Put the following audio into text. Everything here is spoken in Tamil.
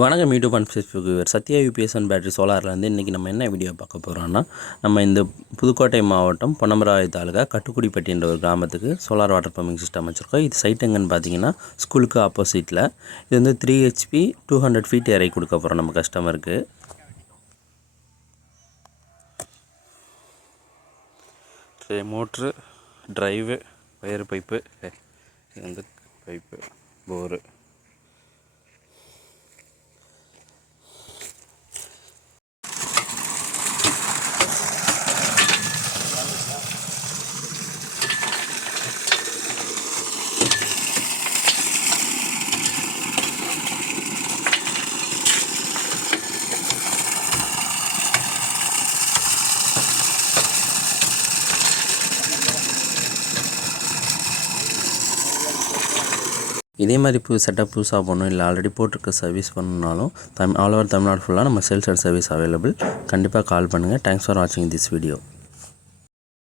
வணக்கம் YouTube and Facebook viewer. Sathya UPS and battery சோலார்லேருந்து இன்றைக்கி நம்ம என்ன வீடியோ பார்க்க போகிறோம்னா, நம்ம இந்த புதுக்கோட்டை மாவட்டம் பொன்னமராவதி தாலுகா கட்டுக்குடிப்பட்டின்ற ஒரு கிராமத்துக்கு சோலார் வாட்டர் பம்பிங் சிஸ்டம் வச்சுருக்கோம். இது சைட் எங்கன்னு பார்த்தீங்கன்னா ஸ்கூலுக்கு ஆப்போசிட்டில். இது வந்து 3 HP 200 ஃபீட் இறக்கி கொடுக்க போகிறோம் நம்ம கஸ்டமருக்கு. மோட்ரு, ட்ரைவு, வயர் பைப்பு, இது வந்து பைப்பு, போரு. இதே மாதிரி செட்டப் புதுசாக பண்ணணும், இல்லை ஆல்ரெடி போட்டிருக்க சர்வீஸ் பண்ணணுன்னாலும் ஆல் ஓவர் தமிழ்நாடு ஃபுல்லாக நம்ம சேல்ஸ் அண்ட் சர்வீஸ் அவைலபிள். கண்டிப்பாக கால் பண்ணுங்கள். தேங்க்ஸ் ஃபார் வாட்சிங் திஸ் வீடியோ.